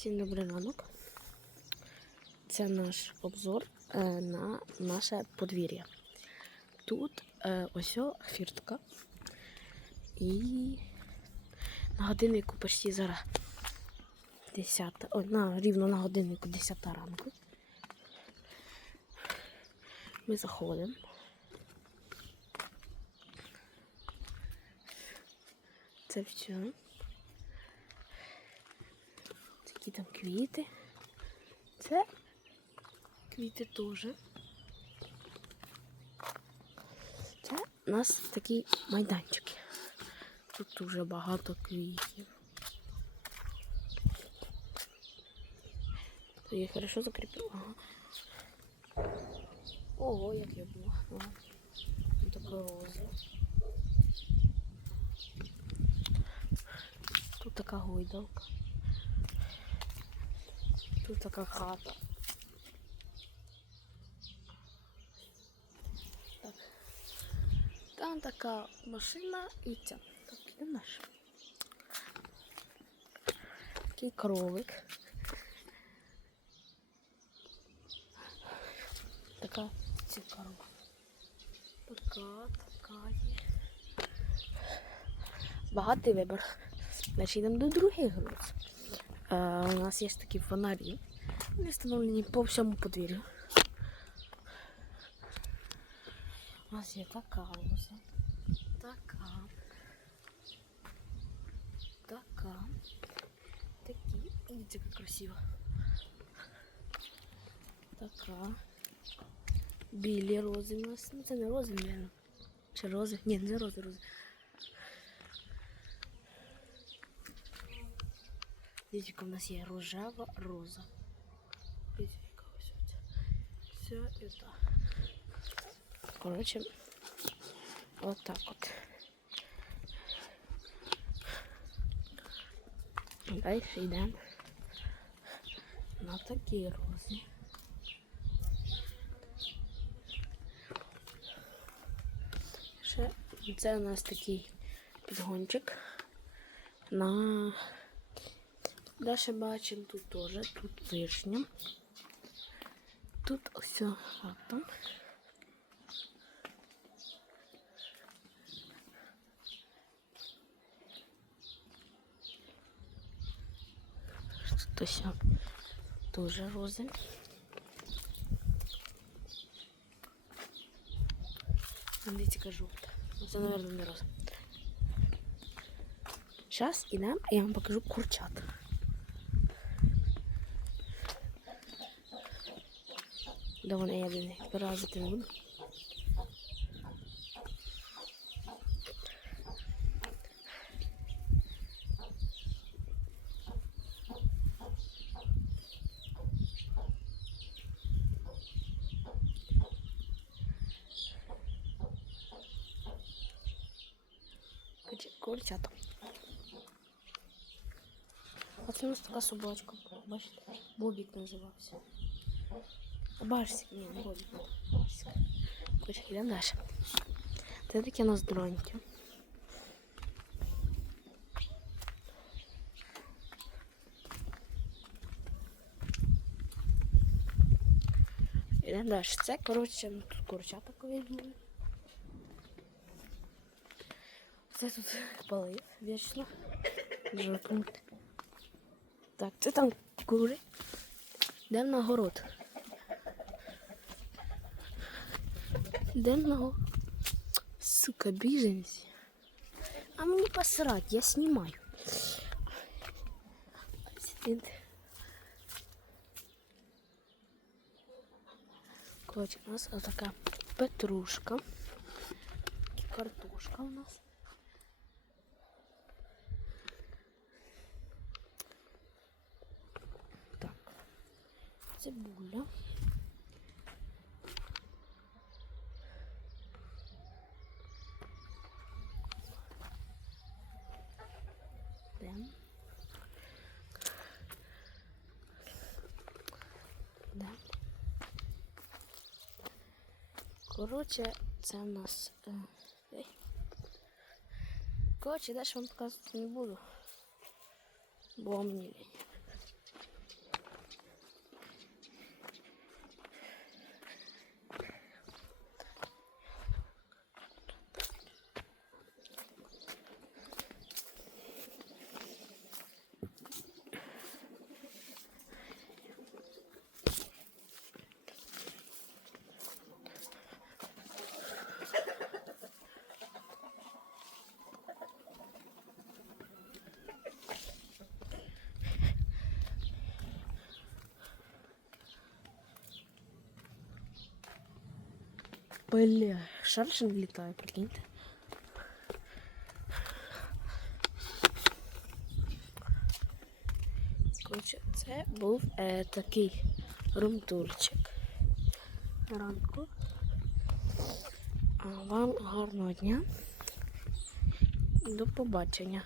Всім добрий ранок. Це наш обзор е, на наше подвір'я. Тут е, ось о фіртка. І на годиннику почти зараз 10, ой, на, рівно на годиннику 10 ранку. Ми заходимо. Це все. Такі там квіти. Це квіти теж. Це у нас такі майданчики. Тут дуже багато квітів. То я хорошо закріпила. Ага. Ого, як я. Ага. Така роза. Тут така гойдалка. Тут така хата. Так. Там така машина і ця. Так, і наш. Такий кролик. Така цікава. Така, така є. Багатий вибір. Значить, йдемо до других груз. Е, у нас є такі фонарі. Вони встановлені по всьому подвір'ю. У нас є така лоза. Така. Така. Такі. Дивіться, яка красива. Така. Білі рози у нас. Ну це не рози, мабуть. Чи рози? Ні, не рози, рози. Дивіться, в нас є рожева роза. Все і так. Коротше, от так от. Далі йдемо на такі рози. Ще це у нас такий підгончик на Далі бачимо тут теж, тут вишня. Тут ось хата. Тут ось теж рози. Дивіться, яка жовта. Це, мабуть, не роза. Зараз ідемо, і я вам покажу курчат. Де вони я від них виразити не буду. Курчата. А це у нас така собачка. Бачите? Бобік називався. Барсик, ні, не Бобік. Барсик. Короче, йдемо далі. Це таке у нас дроньки. Йдемо далі. Це, коротше, ну, тут курчата були. Це тут полив вічно. Так, це там кури. Йдемо на город. На. Сука, біженці. А мені посрать, я знімаю. Короче, у нас отака петрушка. Картошка у нас. Так. Цибуля. Йдемо. Да. Коротше, це в нас. Е. Коротше, далі вам показувати не буду. Бо мені лінь. Бля, шаршин літає, прикиньте. Коротше, це був е, такий румтурчик. Ранку. А вам гарного дня. До побачення.